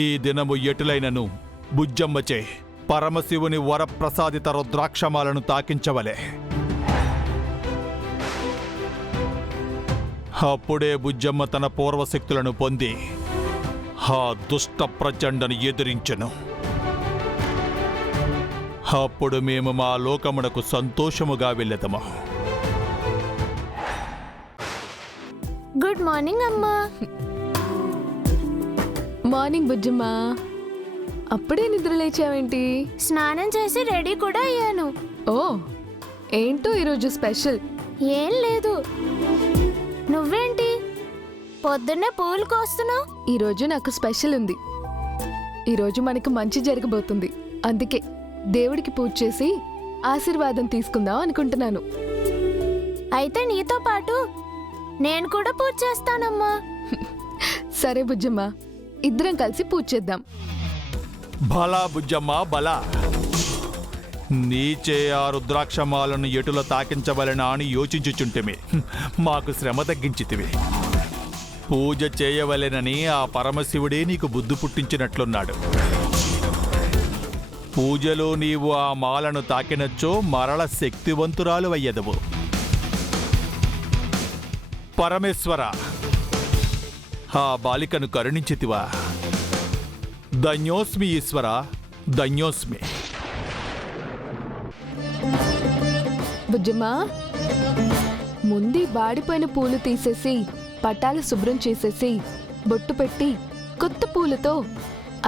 ఈ దినము ఎటులైనను బుజ్జమ్మచే పరమశివుని వరప్రసాదిత రుద్రాక్షమాలను తాకించవలే. అప్పుడే బుజ్జమ్మ తన పూర్వశక్తులను పొంది ఆ దుష్ట ప్రచండను ఎదిరించెను. అప్పుడు మేము మా లోకమునకు సంతోషముగా వెళ్ళదము. గుడ్ మార్నింగ్ అమ్మా. మార్నింగ్ బుజ్జమ్మా. అప్పుడే నిద్ర లేచావేంటి? స్నానం చేసి రెడీ కూడా అయ్యాను. ఓ, ఏంటో ఈరోజు స్పెషల్? ఏం లేదు. నువ్వేంటి పొద్దున్నే పూలు కోస్తున్నావు? ఈరోజు నాకు స్పెషల్ ఉంది. ఈరోజు మనకు మంచి జరగబోతుంది. అందుకే దేవుడికి పూజ చేసి ఆశీర్వాదం తీసుకుందాం అనుకుంటున్నాను. అయితే నీతో పాటు నేను కూడా పూజ చేస్తానమ్మా. సరే బుజ్జమ్మా, ఇద్దరం కలిసి పూజ చేద్దాం. బలా బుజ్జమ్మ బలా. నీచే ఆ రుద్రాక్షమాలను ఎటుల తాకించవలెనా అని యోచించుచుంటిమి. మాకు శ్రమ తగ్గించితివి. పూజ చేయవలెనని ఆ పరమశివుడే నీకు బుద్ధి పుట్టించినట్లున్నాడు. పూజలో నీవు ఆ మాలను తాకినచ్చో మరల శక్తివంతురాలు అయ్యదవు. పరమేశ్వర, ఆ బాలికను కరుణించితివా? ధన్యోస్మి ఈశ్వర, ధన్యోస్మి. బుజ్జమ్మా, ముందు బాడిపోయిన పూలు తీసేసి పటాలు శుభ్రం చేసేసి బొట్టు పెట్టి కొత్త పూలతో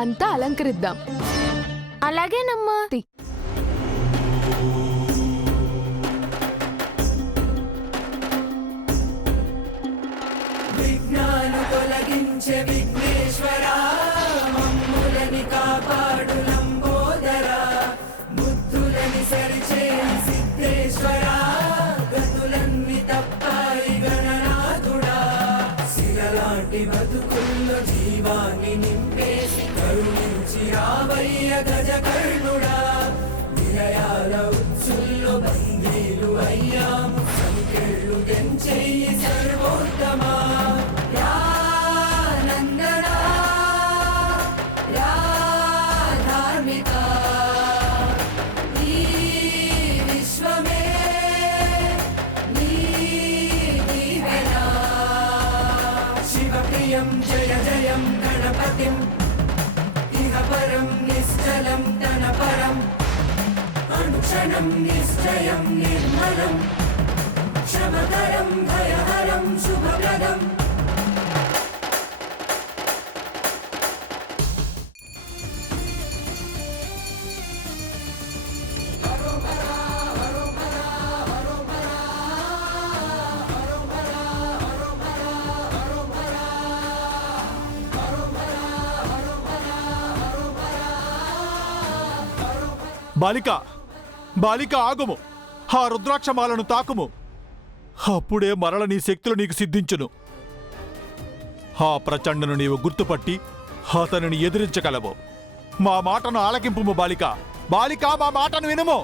అంతా అలంకరిద్దాం. అలాగేనమ్మా. విఘ్నాలు తొలగించే విఘ్నేశ్వరా, మమ్ములని కాపాడు లంబోదరా, బుద్ధులని సరిచేయి సిద్ధేశ్వరా, గతులన్నీ తప్పాయి గణనాథుడా, శిలలాంటి బతుకుల్లో జీవాన్ని నింపేసి కరుణించి రావయ్య గజకర్ణుడా, విలయాల ఉత్సుల్లో బందీలు అయ్యాము, సంకెళ్ళు తెంచేయి సర్వోత్తమా. జయ జయం గణపతిం ఇహ పరం నిశ్చలం ధనపరం, అనుక్షణం నిశ్చయం నిర్మలం, క్షమకరం భయహరం శుభప్రదం. బాలిక, బాలిక ఆగుము. ఆ రుద్రాక్షమాలను తాకుము. అప్పుడే మరల నీ శక్తులు నీకు సిద్ధించును. ఆ ప్రచండను నీవు గుర్తుపట్టి అతనిని ఎదిరించగలవు. మా మాటను ఆలకింపుము బాలిక. బాలిక, మా మాటను వినుము.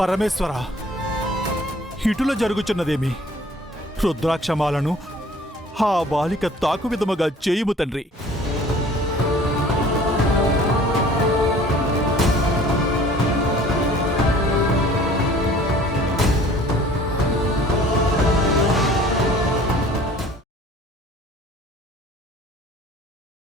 పరమేశ్వర, ఇటుల జరుగుచున్నదేమి? రుద్రాక్షమాలను ఆ బాలిక తాకు విధముగా చేయుము తండ్రి.